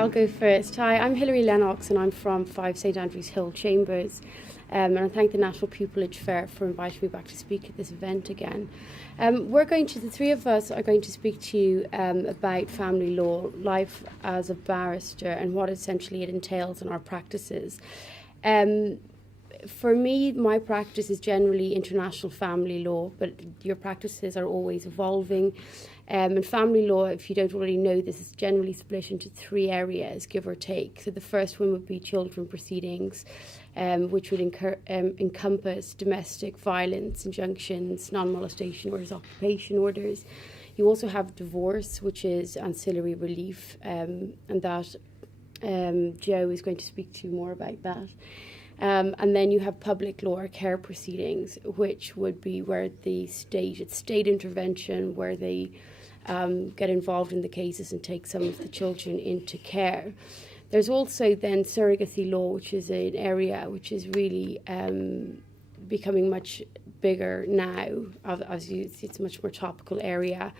I'll go first. Hi, I'm Hilary Lennox and I'm from 5 St Andrews Hill Chambers. And I thank the National Pupillage Fair for inviting me back to speak at this event again. The three of us are going to speak to you about family law, life as a barrister, and what essentially it entails in our practices. For me, my practice is generally international family law, but your practices are always evolving. And family law, if you don't already know this, is generally split into 3 areas, give or take. So the first one would be children proceedings, which would encompass domestic violence, injunctions, non-molestation orders, occupation orders. You also have divorce, which is ancillary relief, and that Joe is going to speak to you more about that. And then you have public law or care proceedings, which would be where it's state intervention, where they get involved in the cases and take some of the children into care. There's also then surrogacy law, which is an area which is really becoming much bigger now. It's a much more topical area.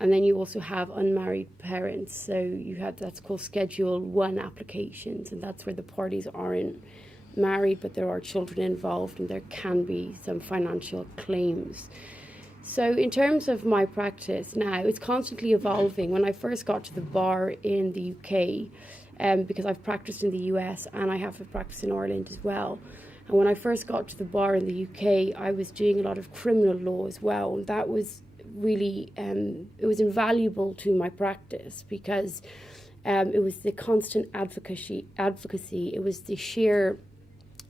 And then you also have unmarried parents. So you have that's called Schedule 1 applications, and that's where the parties aren't married, but there are children involved and there can be some financial claims. So in terms of my practice now, it's constantly evolving. When I first got to the bar in the UK, because I've practiced in the US and I have a practice in Ireland as well, and when I first got to the bar in the UK, I was doing a lot of criminal law as well, and that was really it was invaluable to my practice because it was the constant advocacy. It was the sheer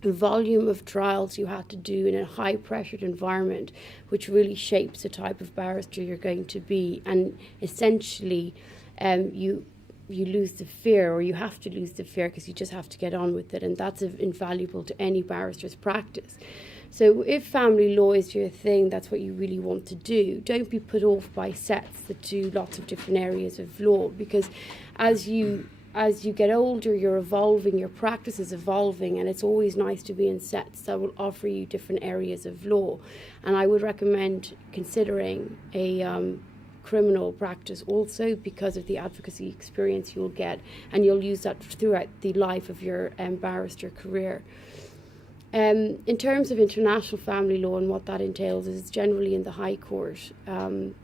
volume of trials you had to do in a high pressured environment, which really shapes the type of barrister you're going to be. And essentially you lose the fear, or you have to lose the fear, because you just have to get on with it, and that's invaluable to any barrister's practice. So if family law is your thing, that's what you really want to do. Don't be put off by sets that do lots of different areas of law, because as you get older, you're evolving, your practice is evolving, and it's always nice to be in sets that will offer you different areas of law. And I would recommend considering a criminal practice also, because of the advocacy experience you'll get, and you'll use that throughout the life of your barrister career. In terms of international family law and what that entails, is it's generally in the High Court, and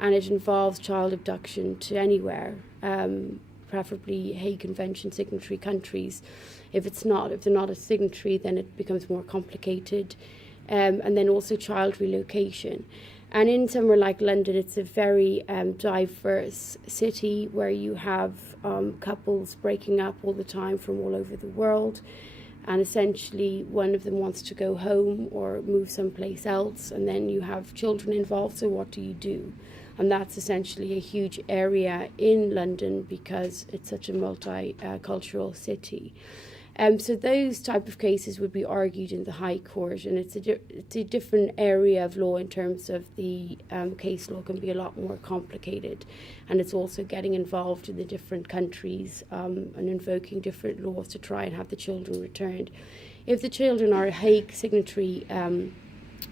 it involves child abduction to anywhere, preferably Hague Convention signatory countries. If they're not a signatory, then it becomes more complicated. And then also child relocation. And in somewhere like London, it's a very diverse city where you have couples breaking up all the time from all over the world. And essentially one of them wants to go home or move someplace else, and then you have children involved, so what do you do? And that's essentially a huge area in London because it's such a multicultural city. So those type of cases would be argued in the High Court, and it's a different area of law in terms of the case law can be a lot more complicated, and it's also getting involved in the different countries and invoking different laws to try and have the children returned. If the children are a Hague signatory,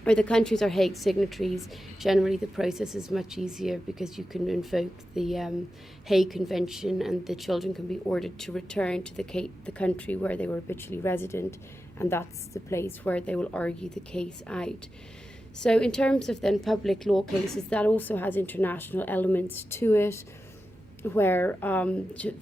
or the countries are Hague signatories, generally the process is much easier because you can invoke the Hague Convention, and the children can be ordered to return to the country where they were habitually resident, and that's the place where they will argue the case out. So in terms of then public law cases, that also has international elements to it, where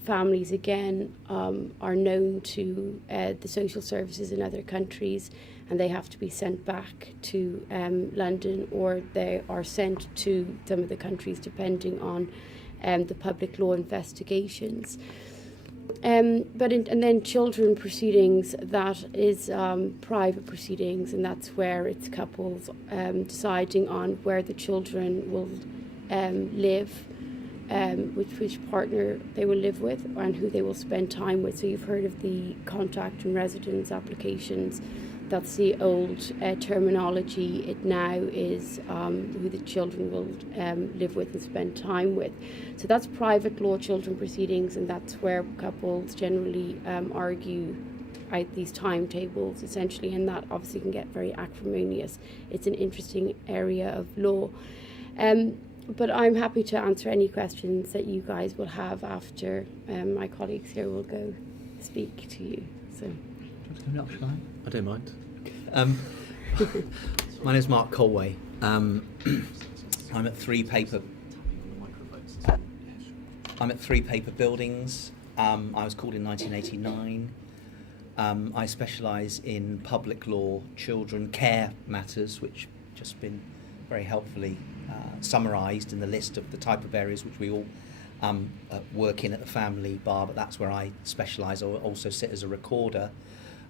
families again are known to the social services in other countries, and they have to be sent back to London, or they are sent to some of the countries depending on the public law investigations. And then children proceedings, that is private proceedings, and that's where it's couples deciding on where the children will live, which partner they will live with, and who they will spend time with. So you've heard of the contact and residence applications. That's the old terminology. It now is who the children will live with and spend time with. So that's private law children proceedings, and that's where couples generally argue out these timetables, essentially, and that obviously can get very acrimonious. It's an interesting area of law. But I'm happy to answer any questions that you guys will have after my colleagues here will go speak to you. So, I don't mind. My name is Mark Calway. I'm at three paper buildings. I was called in 1989. I specialise in public law, children care matters, which just been very helpfully summarised in the list of the type of areas which we all work in at the family bar, but that's where I specialise. I also sit as a recorder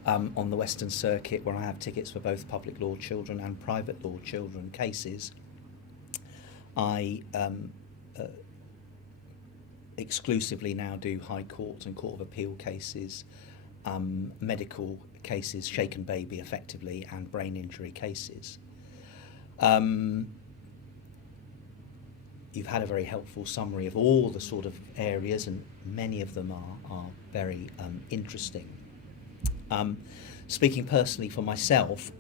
on the Western Circuit, where I have tickets for both public law children and private law children cases. I exclusively now do High Court and Court of Appeal cases, medical cases, shaken baby effectively, and brain injury cases. You've had a very helpful summary of all the sort of areas, and many of them are very interesting. Speaking personally for myself,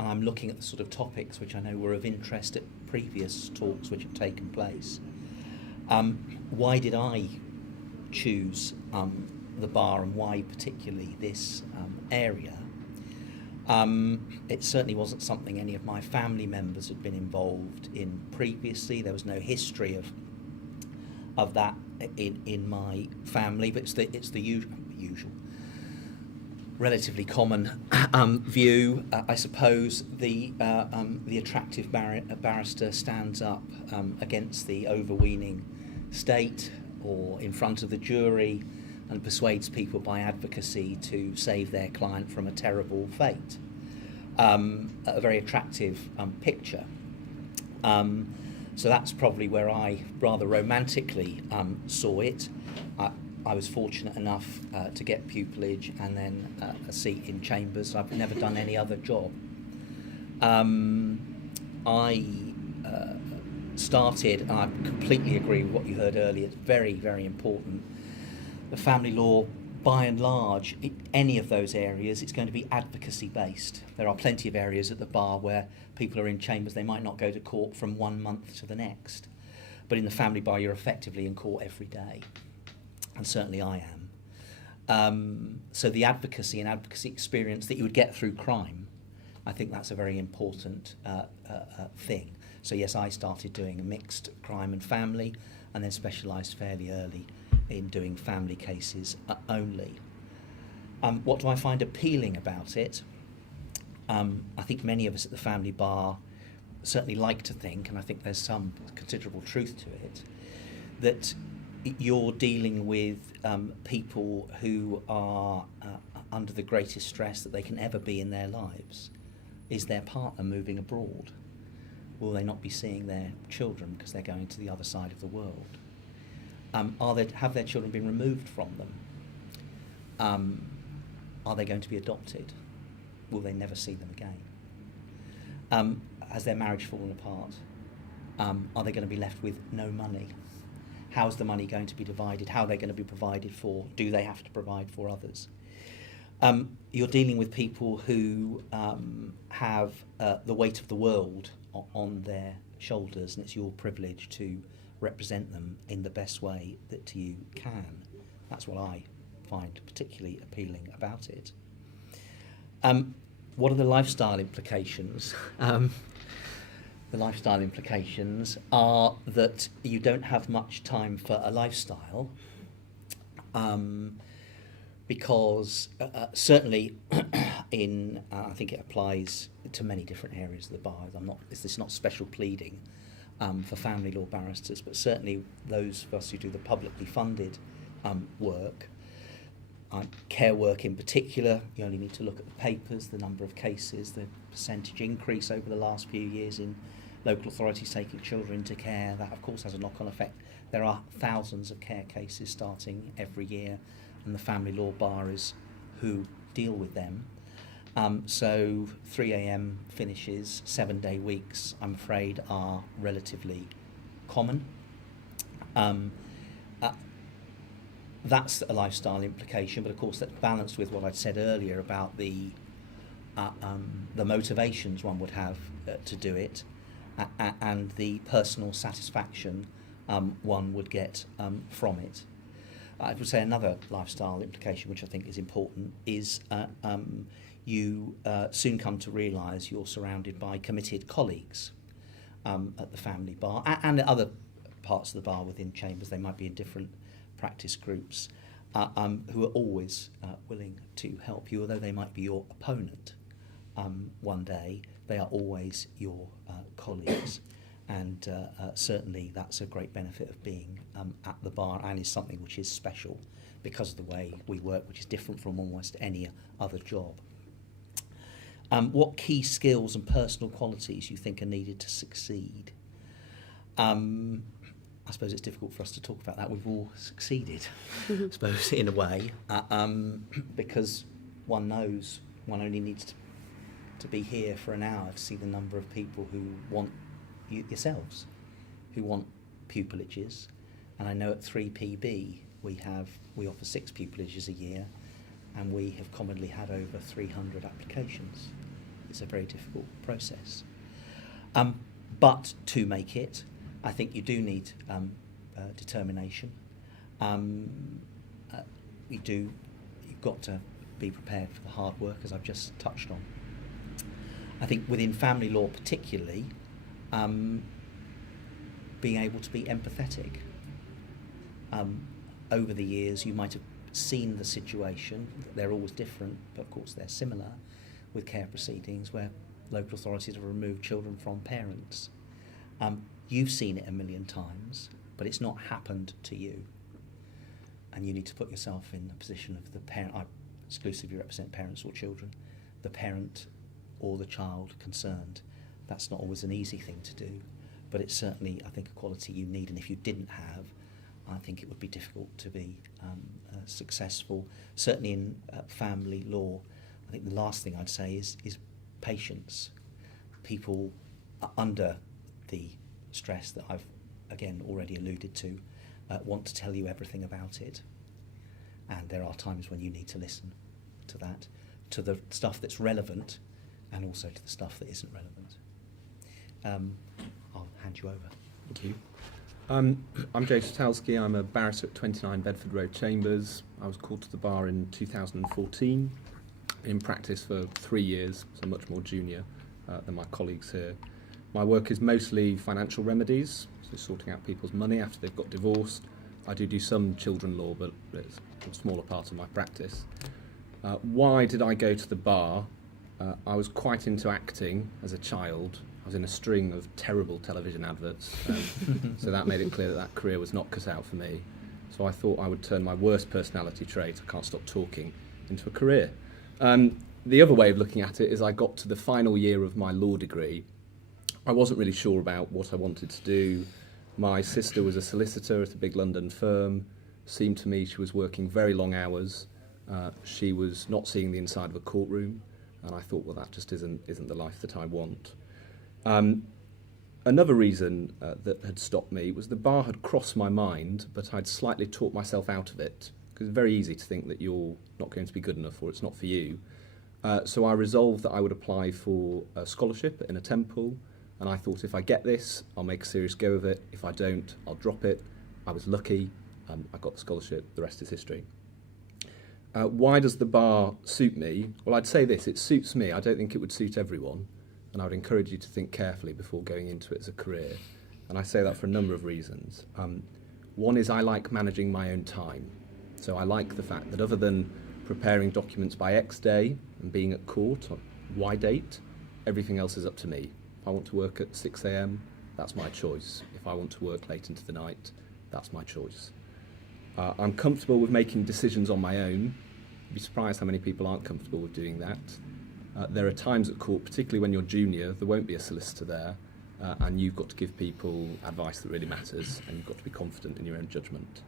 I'm looking at the sort of topics which I know were of interest at previous talks which have taken place. Why did I choose the bar, and why particularly this area? It certainly wasn't something any of my family members had been involved in previously. There was no history of that in my family, but it's the usual, relatively common view. I suppose the attractive barrister stands up against the overweening state or in front of the jury and persuades people by advocacy to save their client from a terrible fate. A very attractive picture. So that's probably where I rather romantically saw it. I was fortunate enough to get pupillage and then a seat in chambers. I've never done any other job. I started, and I completely agree with what you heard earlier, it's very, very important. The family law, by and large, in any of those areas, it's going to be advocacy based. There are plenty of areas at the bar where people are in chambers, they might not go to court from 1 month to the next. But in the family bar, you're effectively in court every day. And certainly I am. So the advocacy and advocacy experience that you would get through crime, I think that's a very important thing. So yes, I started doing a mixed crime and family, and then specialised fairly early in doing family cases only. What do I find appealing about it? I think many of us at the family bar certainly like to think, and I think there's some considerable truth to it, that you're dealing with people who are under the greatest stress that they can ever be in their lives. Is their partner moving abroad? Will they not be seeing their children because they're going to the other side of the world? Have their children been removed from them? Are they going to be adopted? Will they never see them again? Has their marriage fallen apart? Are they going to be left with no money? How's the money going to be divided? How are they going to be provided for? Do they have to provide for others? You're dealing with people who have the weight of the world on their shoulders, and it's your privilege to represent them in the best way that you can. That's what I find particularly appealing about it. What are the lifestyle implications? The lifestyle implications are that you don't have much time for a lifestyle, because certainly I think it applies to many different areas of the bar. This is not special pleading for family law barristers, but certainly those of us who do the publicly funded work, care work in particular, you only need to look at the papers, the number of cases, the percentage increase over the last few years in local authorities taking children into care. That of course has a knock-on effect. There are thousands of care cases starting every year, and the family law bar is who deal with them. So 3 a.m. finishes, 7-day weeks, I'm afraid, are relatively common. That's a lifestyle implication, but of course that's balanced with what I'd said earlier about the motivations one would have to do it. and the personal satisfaction one would get from it. I would say another lifestyle implication, which I think is important, is you soon come to realise you're surrounded by committed colleagues at the family bar and at other parts of the bar within chambers. They might be in different practice groups who are always willing to help you, although they might be your opponent one day. They are always your colleagues, and certainly that's a great benefit of being at the bar, and is something which is special because of the way we work, which is different from almost any other job. What key skills and personal qualities you think are needed to succeed? I suppose it's difficult for us to talk about that. We've all succeeded, I suppose, in a way, because one knows one only needs to be here for an hour to see the number of people who want yourselves, who want pupilages. And I know at 3PB we offer 6 pupilages a year, and we have commonly had over 300 applications. It's a very difficult process. But to make it, I think you do need determination. You've got to be prepared for the hard work, as I've just touched on. I think within family law particularly, being able to be empathetic. Over the years you might have seen the situation. They're always different, but of course they're similar, with care proceedings where local authorities have removed children from parents. You've seen it a million times, but it's not happened to you. And you need to put yourself in the position of the parent. I exclusively represent parents or children, the parent or the child concerned. That's not always an easy thing to do, but it's certainly, I think, a quality you need. And if you didn't have, I think it would be difficult to be successful. Certainly in family law, I think the last thing I'd say is patience. People are under the stress that I've, again, already alluded to, want to tell you everything about it. And there are times when you need to listen to that, to the stuff that's relevant, and also to the stuff that isn't relevant. I'll hand you over. Thank you. I'm Joe Switalski. I'm a barrister at 29 Bedford Road Chambers. I was called to the bar in 2014. In practice for 3 years, so much more junior than my colleagues here. My work is mostly financial remedies, so sorting out people's money after they've got divorced. I do some children law, but it's a smaller part of my practice. Why did I go to the bar? I was quite into acting as a child. I was in a string of terrible television adverts, so that made it clear that career was not cut out for me. So I thought I would turn my worst personality trait, I can't stop talking, into a career. The other way of looking at it is I got to the final year of my law degree. I wasn't really sure about what I wanted to do. My sister was a solicitor at a big London firm. Seemed to me she was working very long hours. She was not seeing the inside of a courtroom, and I thought, well, that just isn't the life that I want. Another reason that had stopped me was the bar had crossed my mind, but I'd slightly talked myself out of it, because it's very easy to think that you're not going to be good enough or it's not for you. So I resolved that I would apply for a scholarship in a temple, and I thought, if I get this, I'll make a serious go of it. If I don't, I'll drop it. I was lucky. I got the scholarship. The rest is history. Why does the bar suit me? Well, I'd say this. It suits me. I don't think it would suit everyone, and I would encourage you to think carefully before going into it as a career. And I say that for a number of reasons. One is I like managing my own time. So I like the fact that other than preparing documents by X day and being at court on Y date, everything else is up to me. If I want to work at 6 a.m, that's my choice. If I want to work late into the night, that's my choice. I'm comfortable with making decisions on my own. You'd be surprised how many people aren't comfortable with doing that. There are times at court, particularly when you're junior, there won't be a solicitor there, and you've got to give people advice that really matters, and you've got to be confident in your own judgment.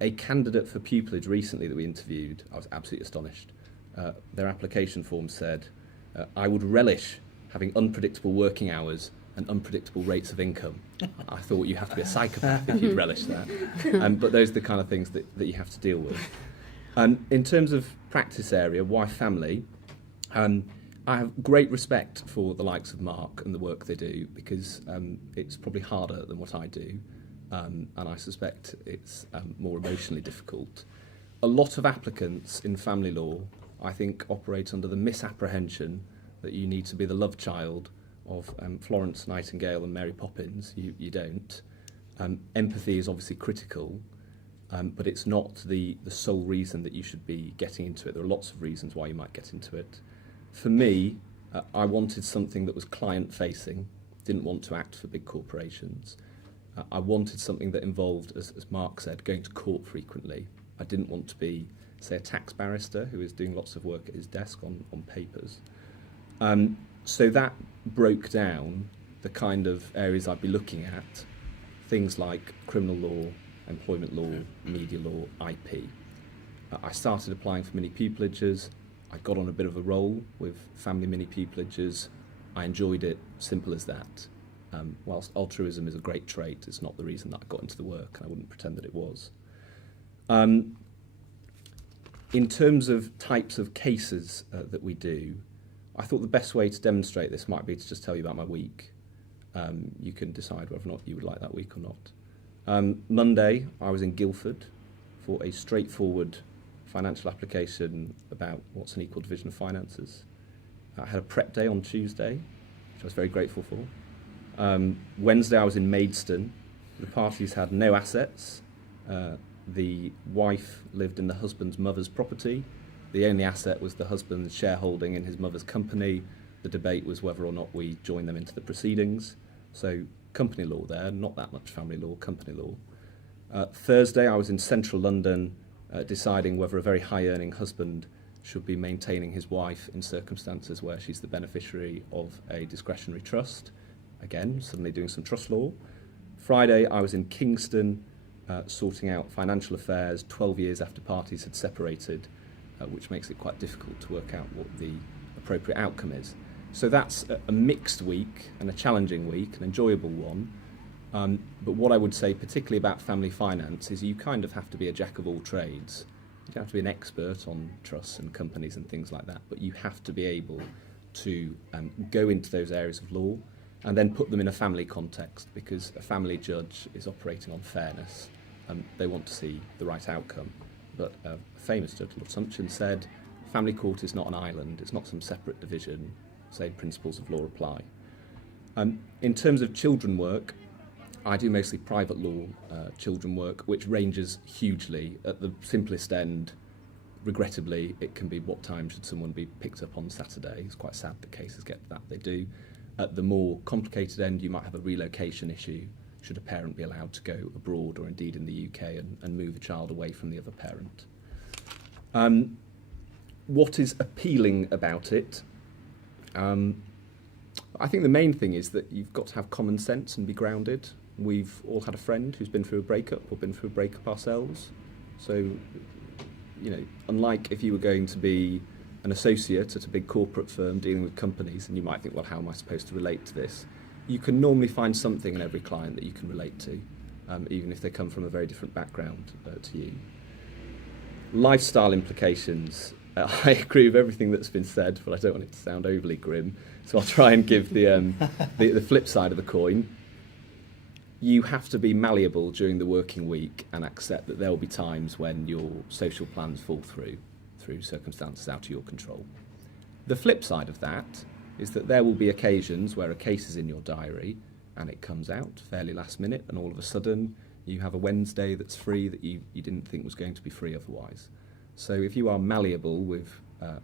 A candidate for pupillage recently that we interviewed, I was absolutely astonished. Their application form said, I would relish having unpredictable working hours and unpredictable rates of income. I thought you have to be a psychopath if you'd relish that. But those are the kind of things that you have to deal with. In terms of practice area, why family? I have great respect for the likes of Mark and the work they do, because it's probably harder than what I do, and I suspect it's more emotionally difficult. A lot of applicants in family law, I think, operate under the misapprehension that you need to be the love child of Florence Nightingale and Mary Poppins. You don't. Empathy is obviously critical, but it's not the sole reason that you should be getting into it. There are lots of reasons why you might get into it. For me, I wanted something that was client-facing, didn't want to act for big corporations. I wanted something that involved, as Mark said, going to court frequently. I didn't want to be, say, a tax barrister who is doing lots of work at his desk on papers. So that broke down the kind of areas I'd be looking at, things like criminal law, employment law, media law, IP. I started applying for mini pupilages. I got on a bit of a roll with family mini pupilages. I enjoyed it, simple as that. Whilst altruism is a great trait, it's not the reason that I got into the work, and I wouldn't pretend that it was. In terms of types of cases that we do, I thought the best way to demonstrate this might be to just tell you about my week. You can decide whether or not you would like that week or not. Monday, I was in Guildford for a straightforward financial application about what's an equal division of finances. I had a prep day on Tuesday, which I was very grateful for. Wednesday, I was in Maidstone. The parties had no assets. The wife lived in the husband's mother's property. The only asset was the husband's shareholding in his mother's company. The debate was whether or not we join them into the proceedings. So company law there, not that much family law, company law. Thursday, I was in central London deciding whether a very high-earning husband should be maintaining his wife in circumstances where she's the beneficiary of a discretionary trust. Again, suddenly doing some trust law. Friday, I was in Kingston sorting out financial affairs 12 years after parties had separated, which makes it quite difficult to work out what the appropriate outcome is. So that's a mixed week and a challenging week, an enjoyable one. But what I would say particularly about family finance is you kind of have to be a jack of all trades. You don't have to be an expert on trusts and companies and things like that, but you have to be able to go into those areas of law and then put them in a family context, because a family judge is operating on fairness. They want to see the right outcome. But a famous judge, Lord Sumption, said, family court is not an island, it's not some separate division, same principles of law apply. In terms of children work, I do mostly private law children work, which ranges hugely. At the simplest end, regrettably, it can be what time should someone be picked up on Saturday. It's quite sad that cases get that, they do. At the more complicated end, you might have a relocation issue. Should a parent be allowed to go abroad or indeed in the UK and move a child away from the other parent? What is appealing about it? I think the main thing is that you've got to have common sense and be grounded. We've all had a friend who's been through a breakup or been through a breakup ourselves. So, you know, unlike if you were going to be an associate at a big corporate firm dealing with companies, and you might think, well, how am I supposed to relate to this? You can normally find something in every client that you can relate to, even if they come from a very different background to you. Lifestyle implications. I agree with everything that's been said, but I don't want it to sound overly grim, so I'll try and give the flip side of the coin. You have to be malleable during the working week and accept that there will be times when your social plans fall through circumstances out of your control. The flip side of that is that there will be occasions where a case is in your diary and it comes out fairly last minute, and all of a sudden you have a Wednesday that's free that you didn't think was going to be free otherwise. So if you are malleable with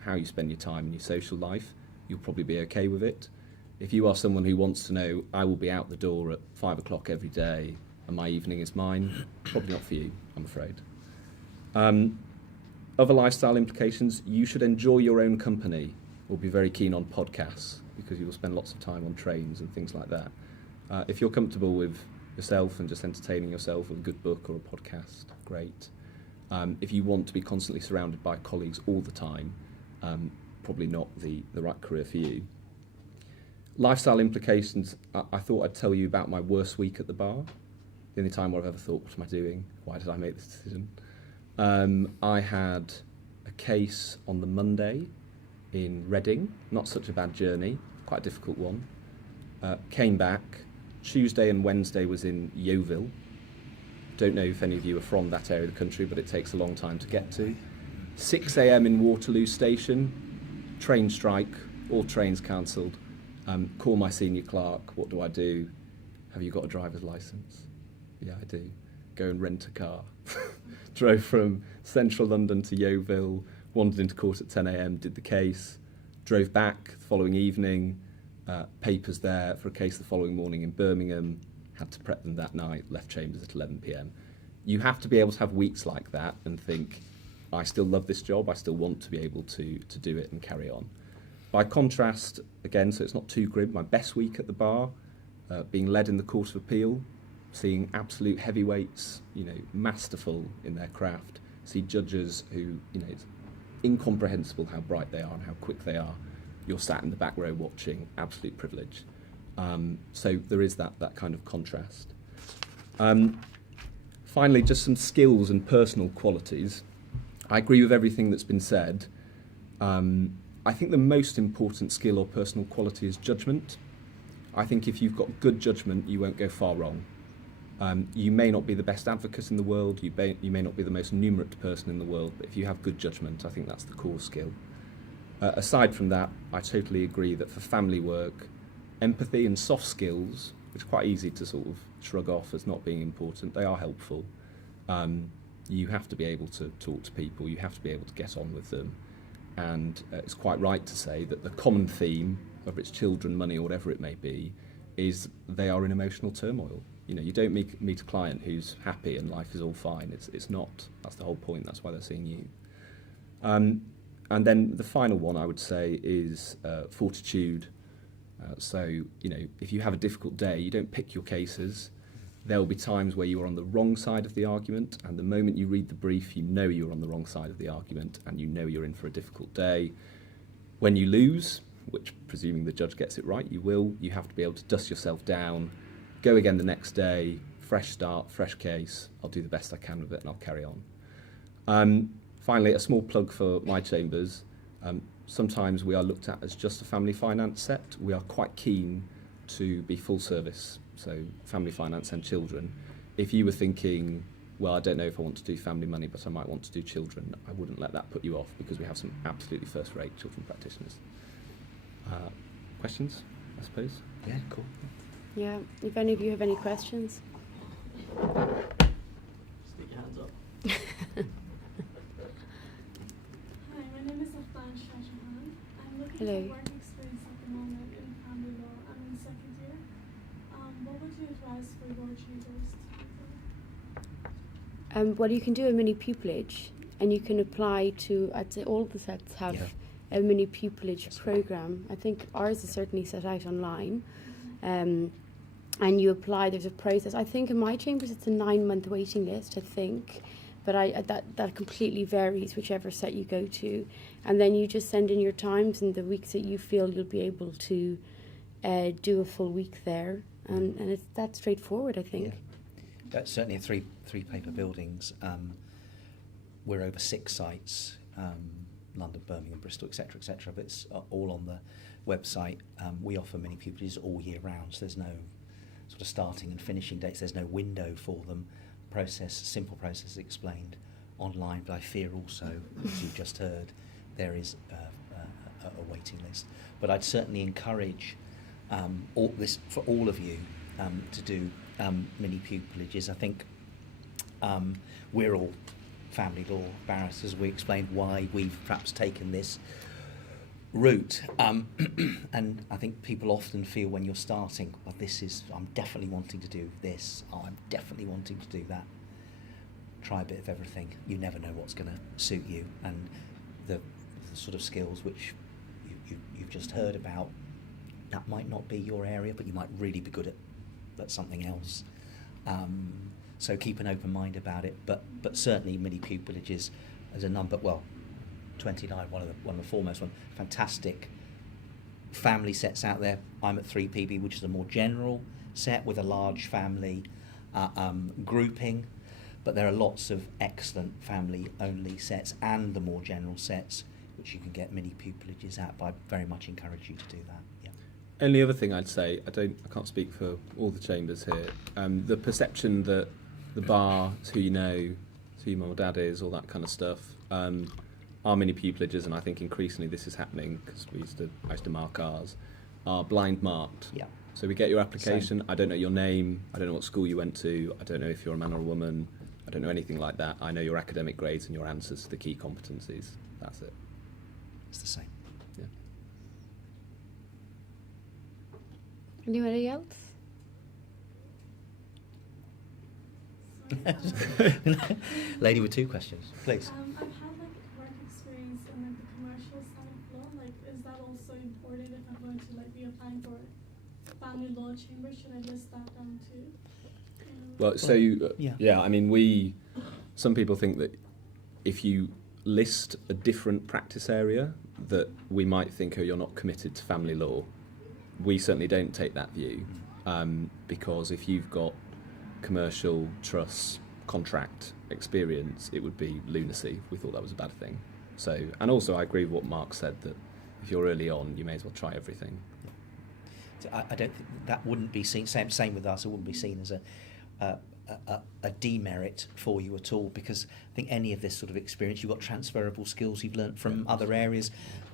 how you spend your time in your social life, you'll probably be okay with it. If you are someone who wants to know, I will be out the door at 5 o'clock every day and my evening is mine, probably not for you, I'm afraid. Other lifestyle implications, you should enjoy your own company or be very keen on podcasts, because you will spend lots of time on trains and things like that. If you're comfortable with yourself and just entertaining yourself with a good book or a podcast, great. If you want to be constantly surrounded by colleagues all the time, probably not the right career for you. Lifestyle implications, I thought I'd tell you about my worst week at the bar. The only time where I've ever thought, what am I doing? Why did I make this decision? I had a case on the Monday in Reading, not such a bad journey, quite a difficult one. Came back. Tuesday and Wednesday was in Yeovil. Don't know if any of you are from that area of the country, but it takes a long time to get to. 6 a.m. in Waterloo Station, train strike, all trains cancelled. Call my senior clerk, what do I do? Have you got a driver's licence? Yeah, I do. Go and rent a car. Drove from central London to Yeovil, wandered into court at 10 a.m, did the case, drove back the following evening, papers there for a case the following morning in Birmingham, had to prep them that night, left chambers at 11 p.m. You have to be able to have weeks like that and think, I still love this job, I still want to be able to do it and carry on. By contrast, again, so it's not too grim, my best week at the bar, being led in the Court of Appeal, seeing absolute heavyweights, masterful in their craft, see judges who, it's incomprehensible how bright they are and how quick they are. You're sat in the back row watching, absolute privilege. So there is that kind of contrast. Finally, just some skills and personal qualities. I agree with everything that's been said. I think the most important skill or personal quality is judgment. I think if you've got good judgment, you won't go far wrong. You may not be the best advocate in the world, you may not be the most numerate person in the world, but if you have good judgment, I think that's the core skill. Aside from that, I totally agree that for family work, empathy and soft skills, which are quite easy to sort of shrug off as not being important, they are helpful. You have to be able to talk to people, you have to be able to get on with them, and it's quite right to say that the common theme, whether it's children, money, or whatever it may be, is they are in emotional turmoil. You don't meet a client who's happy and life is all fine. It's not. That's the whole point. That's why they're seeing you. And then the final one I would say is fortitude. So, if you have a difficult day, you don't pick your cases. There will be times where you are on the wrong side of the argument, and the moment you read the brief, you know you're on the wrong side of the argument, and you know you're in for a difficult day. When you lose, which presuming the judge gets it right, you will, you have to be able to dust yourself down, go again the next day, fresh start, fresh case, I'll do the best I can with it and I'll carry on. Finally, a small plug for my chambers. Sometimes we are looked at as just a family finance set. We are quite keen to be full service, so family finance and children. If you were thinking, well, I don't know if I want to do family money, but I might want to do children, I wouldn't let that put you off because we have some absolutely first-rate children practitioners. Questions, I suppose? Yeah, cool. Yeah, if any of you have any questions. Stick your hands up. Hi, my name is Afan Shahjahan. I'm looking Hello. for work experience at the moment in family law. I'm in second year. What would you advise for your tutors to do? Well, you can do a mini pupillage, and you can apply to, I'd say all the sets have a mini pupillage program. I think ours is certainly set out online. And you apply, there's a process. I think in my chambers it's a 9-month waiting list, I think. But that completely varies whichever set you go to. And then you just send in your times and the weeks that you feel you'll be able to do a full week there. And it's that straightforward, I think. Yeah. That's certainly in three paper buildings. We're over 6 sites, London, Birmingham, Bristol, etc., but it's all on the website. We offer mini pupillages all year round, so there's no sort of starting and finishing dates, there's no window for them. Simple process explained online, but I fear also, as you've just heard, there is a waiting list. But I'd certainly encourage for all of you to do mini pupillages. I think we're all family law barristers. We explained why we've perhaps taken this route, and I think people often feel when you're starting, well, I'm definitely wanting to do this, I'm definitely wanting to do that. Try a bit of everything. You never know what's going to suit you, and the sort of skills which you've just heard about, that might not be your area, but you might really be good at something else. So keep an open mind about it, but certainly mini pupillages as a number, 29, one of the foremost one. Fantastic family sets out there. I'm at 3PB, which is a more general set with a large family grouping, but there are lots of excellent family-only sets and the more general sets which you can get mini pupillages at, but I very much encourage you to do that. Yeah. Only other thing I'd say, I can't speak for all the chambers here. The perception that the bar is who you know, it's who your mum or dad is, all that kind of stuff. Our mini pupillages, and I think increasingly this is happening because I used to mark ours, are blind marked. Yeah. So we get your application. Same. I don't know your name. I don't know what school you went to. I don't know if you're a man or a woman. I don't know anything like that. I know your academic grades and your answers to the key competencies. That's it. It's the same. Yeah. Anybody else? Lady with 2 questions, please. I've had like work experience in like the commercial side of law. Like, is that also important if I'm going to like be applying for family law chamber? Should I list that down too? Well, so yeah. I mean, some people think that if you list a different practice area, that we might think, oh, you're not committed to family law. We certainly don't take that view, because if you've got commercial, trust, contract experience, it would be lunacy if we thought that was a bad thing. So, and also I agree with what Mark said, that if you're early on, you may as well try everything. So I don't think that wouldn't be seen, same with us, it wouldn't be seen as a demerit for you at all, because I think any of this sort of experience, you've got transferable skills you've learnt from other areas.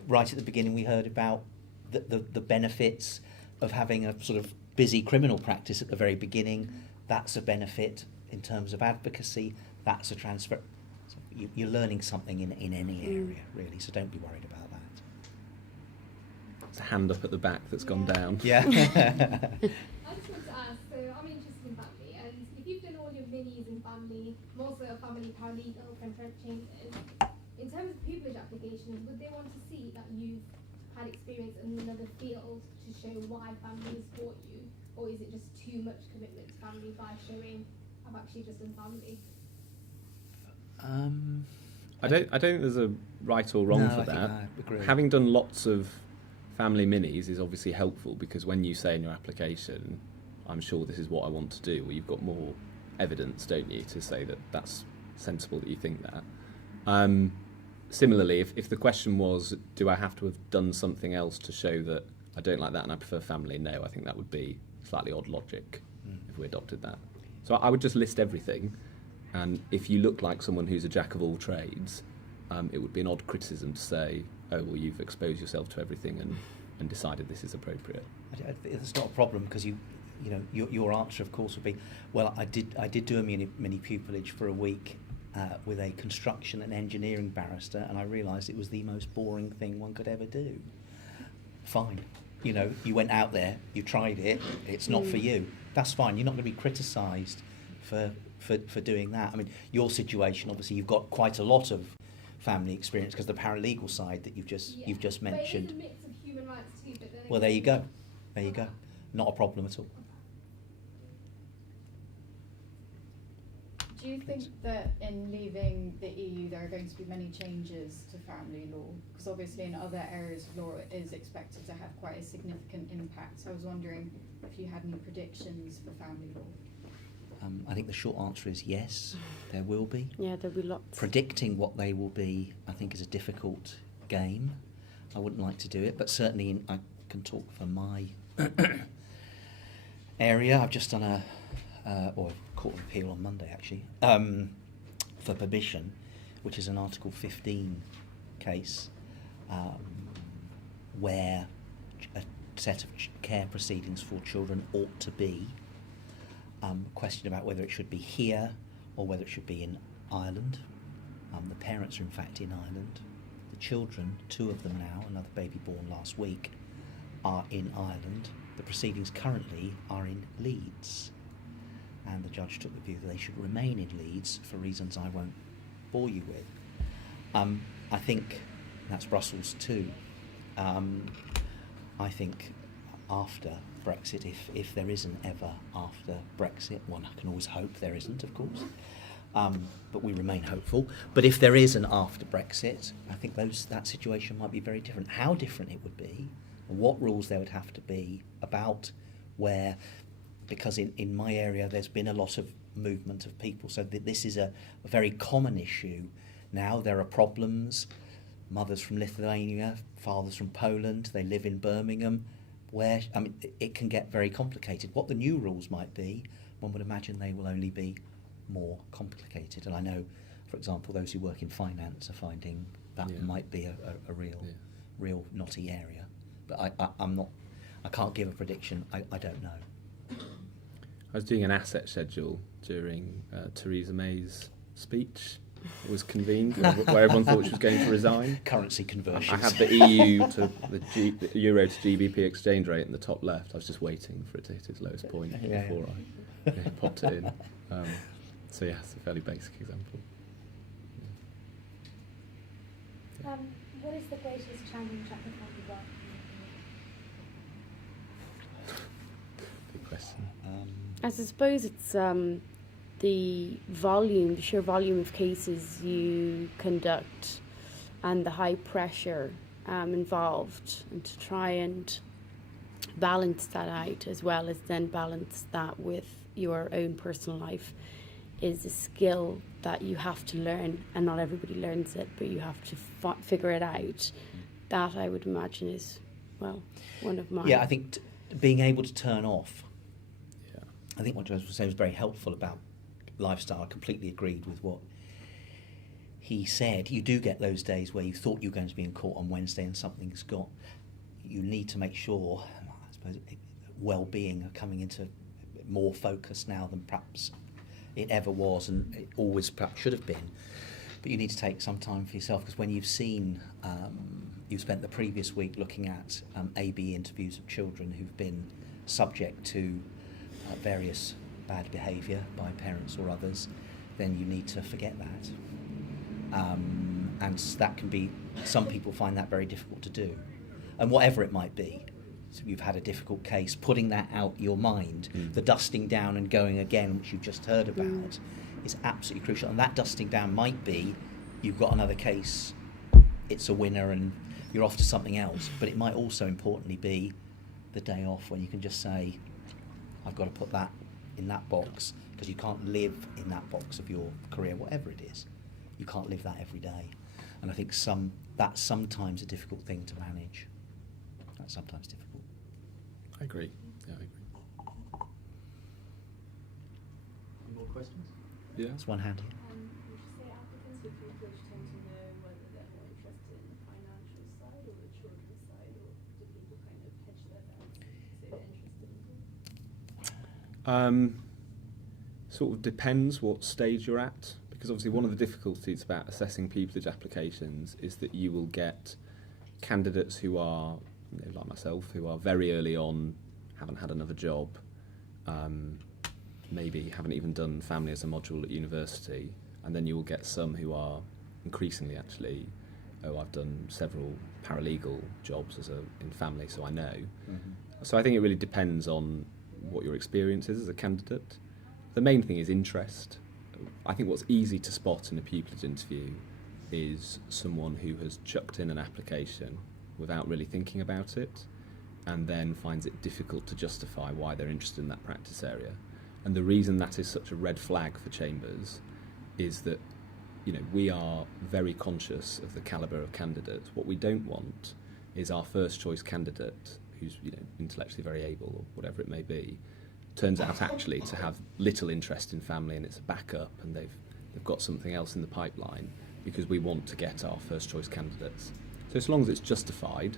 Right at the beginning we heard about the benefits of having a sort of busy criminal practice at the very beginning. That's a benefit in terms of advocacy, that's a transfer. So you're learning something in any area, really, so don't be worried about that. There's a hand up at the back that's gone down. Yeah. I just wanted to ask, so I'm interested in family, and if you've done all your minis in family, more so family paralegal, contemporary chambers, in terms of pupillage applications, would they want to see that you've had experience in another field to show why family is for you, or is it just too much commitment to family by showing I've actually just done family? I don't think there's a right or wrong for I think that. I agree. Having done lots of family minis is obviously helpful, because when you say in your application, I'm sure this is what I want to do, well, you've got more evidence, don't you, to say that that's sensible that you think that. Similarly, if the question was, do I have to have done something else to show that I don't like that and I prefer family? No, I think that would be slightly odd logic if we adopted that. So I would just list everything, and if you look like someone who's a jack of all trades, it would be an odd criticism to say, oh, well, you've exposed yourself to everything and decided this is appropriate. It's not a problem, because your answer, of course, would be, well, I did do a mini pupillage for a week with a construction and engineering barrister, and I realised it was the most boring thing one could ever do. Fine. You went out there, you tried it, it's not for you. That's fine. You're not going to be criticised for doing that. I mean, your situation, obviously, you've got quite a lot of family experience because the paralegal side that you've just mentioned. But it is a mix of human rights too. But then Well, there you go. There you go. Not a problem at all. Do you think that in leaving the EU there are going to be many changes to family law? Because obviously in other areas of law it is expected to have quite a significant impact. So I was wondering if you had any predictions for family law. I think the short answer is yes, there will be. Yeah, there'll be lots. Predicting what they will be, I think, is a difficult game. I wouldn't like to do it, but certainly I can talk for my area. I've just done a Court of Appeal on Monday, actually, for permission, which is an Article 15 case where a set of care proceedings for children ought to be. Question about whether it should be here or whether it should be in Ireland. The parents are in fact in Ireland. The children, 2 of them now, another baby born last week, are in Ireland. The proceedings currently are in Leeds. And the judge took the view that they should remain in Leeds for reasons I won't bore you with. I think that's Brussels too. I think after Brexit, if there isn't ever after Brexit, one can always hope there isn't, of course, but we remain hopeful. But if there is an after Brexit, I think that situation might be very different. How different it would be, and what rules there would have to be about where, because in my area there's been a lot of movement of people, so this is a very common issue now. There are problems mothers from Lithuania, fathers from Poland, they live in Birmingham, where, I mean, it can get very complicated. What the new rules might be, one would imagine they will only be more complicated. And I know, for example, those who work in finance are finding that might be a real knotty area. But I can't give a prediction. I don't know. I was doing an asset schedule during Theresa May's speech was convened, where everyone thought she was going to resign. Currency conversions. I had the EU to the euro to GBP exchange rate in the top left. I was just waiting for it to hit its lowest point before I popped it in. So yeah, it's a fairly basic example. What is the greatest challenge at the family law? Big question. I suppose it's the sheer volume of cases you conduct and the high pressure involved, and to try and balance that out, as well as then balance that with your own personal life, is a skill that you have to learn, and not everybody learns it, but you have to figure it out. That, I would imagine, is, well, one of mine. Yeah, I think being able to turn off. I think what Joseph was saying was very helpful about lifestyle. I completely agreed with what he said. You do get those days where you thought you were going to be in court on Wednesday and something's got... You need to make sure, I suppose, well-being are coming into more focus now than perhaps it ever was, and it always perhaps should have been. But you need to take some time for yourself, because when you've seen... you've spent the previous week looking at AB interviews of children who've been subject to various bad behaviour by parents or others, then you need to forget that. And that can be, some people find that very difficult to do. And whatever it might be, so you've had a difficult case, putting that out your mind, the dusting down and going again, which you've just heard about, is absolutely crucial. And that dusting down might be, you've got another case, it's a winner and you're off to something else. But it might also importantly be the day off when you can just say, I've got to put that in that box, because you can't live in that box of your career, whatever it is. You can't live that every day. And I think that's sometimes a difficult thing to manage. That's sometimes difficult. I agree. Yeah, I agree. Any more questions? Yeah. That's one hand here. Would you say applicants with pupillage tend to know whether they're more interested in the financial side or the children's side, or do people kind of hedge their bets and say they're interested in both? Sort of depends what stage you're at, because obviously one of the difficulties about assessing pupillage applications is that you will get candidates who are, like myself, who are very early on, haven't had another job, maybe haven't even done family as a module at university, and then you will get some who are increasingly actually, I've done several paralegal jobs in family, so I know. So I think it really depends on what your experience is as a candidate. The main thing is interest. I think what's easy to spot in a pupillage interview is someone who has chucked in an application without really thinking about it, and then finds it difficult to justify why they're interested in that practice area. And the reason that is such a red flag for chambers is that, we are very conscious of the calibre of candidates. What we don't want is our first choice candidate, who's intellectually very able or whatever it may be, turns out actually to have little interest in family, and it's a backup, and they've got something else in the pipeline, because we want to get our first choice candidates. So as long as it's justified,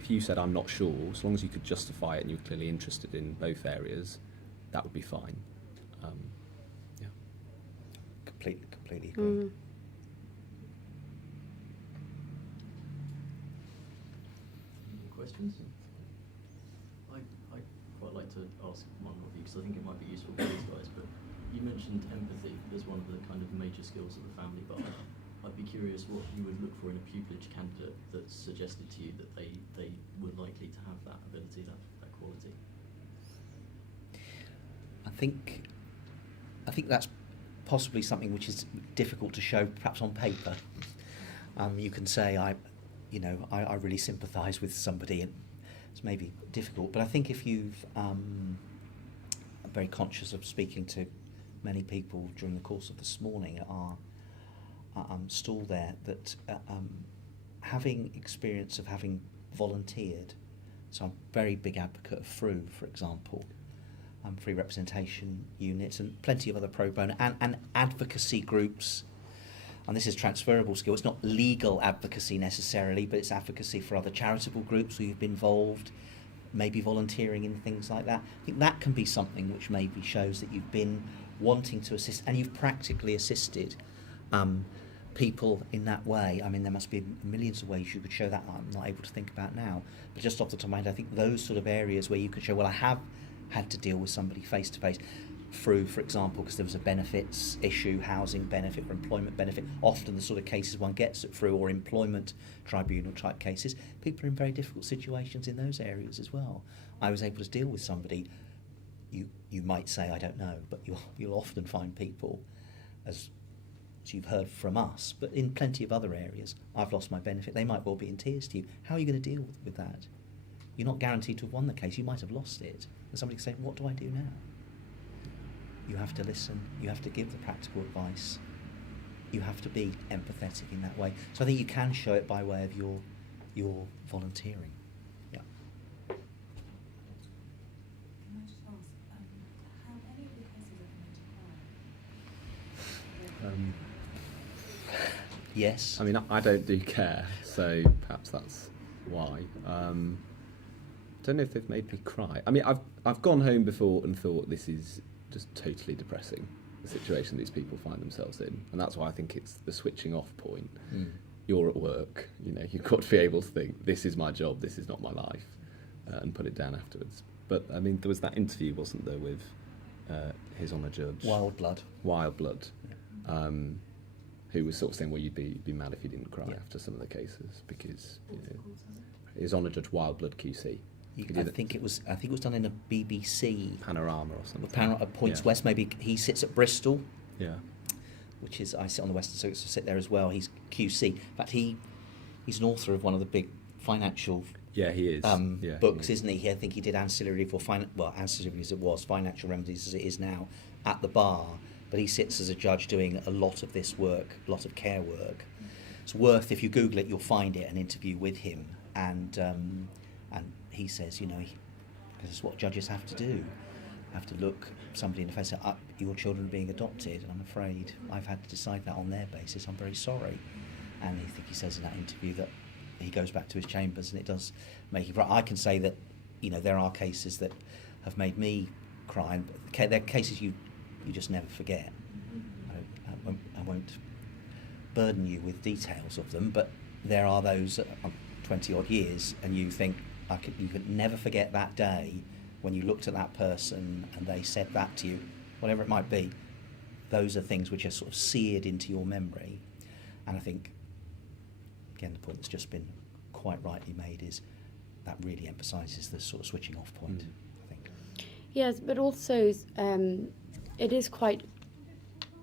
if you said I'm not sure, as long as you could justify it and you're clearly interested in both areas, that would be fine. Completely agree. Questions? I'd quite like to ask one of you, because I think it might be useful for these guys, but you mentioned empathy as one of the kind of major skills of the family bar. I'd be curious what you would look for in a pupillage candidate that suggested to you that they were likely to have that ability, that quality. I think that's possibly something which is difficult to show perhaps on paper. You can say I really sympathise with somebody, and it's maybe difficult, but I think if you've I'm very conscious of speaking to many people during the course of this morning at our stall there, that having experience of having volunteered, so I'm a very big advocate of FRU, for example, free representation units, and plenty of other pro bono and advocacy groups. And this is transferable skill. It's not legal advocacy necessarily, but it's advocacy for other charitable groups who you've been involved, maybe volunteering in things like that. I think that can be something which maybe shows that you've been wanting to assist, and you've practically assisted people in that way. I mean, there must be millions of ways you could show that I'm not able to think about now. But just off the top of my head, I think those sort of areas where you could show, well, I have had to deal with somebody face to face, through, for example, because there was a benefits issue, housing benefit or employment benefit, often the sort of cases one gets it through, or employment tribunal type cases, people are in very difficult situations in those areas as well. I was able to deal with somebody, you might say, I don't know, but you'll often find people, as you've heard from us, but in plenty of other areas, I've lost my benefit, they might well be in tears to you. How are you going to deal with that? You're not guaranteed to have won the case, you might have lost it. And somebody can say, what do I do now? You have to listen, you have to give the practical advice, you have to be empathetic in that way. So I think you can show it by way of your volunteering. Yeah. Can I just ask, have any of the cases ever made you cry? Yes. I mean, I don't do care, so perhaps that's why. Don't know if they've made me cry. I mean, I've gone home before and thought this is just totally depressing, the situation these people find themselves in, and that's why I think it's the switching off point. You're at work, you know, you've got to be able to think, this is my job, this is not my life, and put it down afterwards. But I mean, there was that interview, wasn't there, with His Honour Judge Wild Blood, who was sort of saying, well, you'd be mad if you didn't cry after some of the cases, because you know, His Honour Judge Wildblood QC. I think it was done in a BBC Panorama or something. Points West, maybe. He sits at Bristol. Yeah. Which is, I sit on the Western Circuit, so I sit there as well. He's QC. In fact, he's an author of one of the big financial he is. books, isn't he? I think he did ancillary for ancillary as it was, financial remedies as it is now, at the bar. But he sits as a judge doing a lot of this work, a lot of care work. It's worth, if you Google it, you'll find it, an interview with him. And he says, you know, this is what judges have to do. Have to look somebody in the face and say, your children are being adopted, and I'm afraid I've had to decide that on their basis. I'm very sorry. And I think he says in that interview that he goes back to his chambers, and it does make him cry. I can say that, you know, there are cases that have made me cry, but they're cases you just never forget. I won't burden you with details of them, but there are those 20 odd years, and you think, you could never forget that day when you looked at that person and they said that to you, whatever it might be. Those are things which are sort of seared into your memory. And I think, again, the point that's just been quite rightly made is that really emphasises the sort of switching off point, I think. Yes, but also it is quite,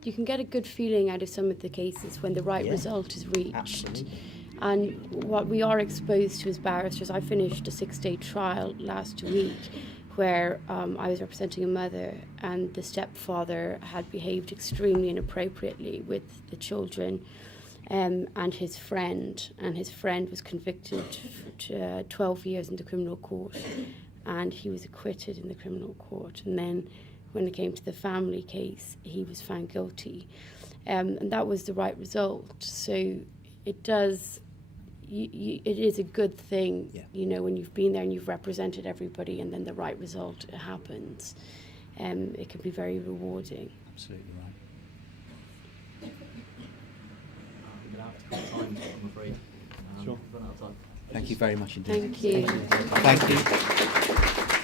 you can get a good feeling out of some of the cases when the right result is reached. Absolutely. And what we are exposed to as barristers, I finished a 6-day trial last week where I was representing a mother, and the stepfather had behaved extremely inappropriately with the children and his friend. And his friend was convicted to 12 years in the criminal court, and he was acquitted in the criminal court. And then when it came to the family case, he was found guilty. And that was the right result. So it does... it is a good thing, you know, when you've been there and you've represented everybody, and then the right result happens. It can be very rewarding. Absolutely right. We're going to have to cut time, I'm afraid. Sure. We've run out of time. Thank you very much indeed. Thank you. Thank you.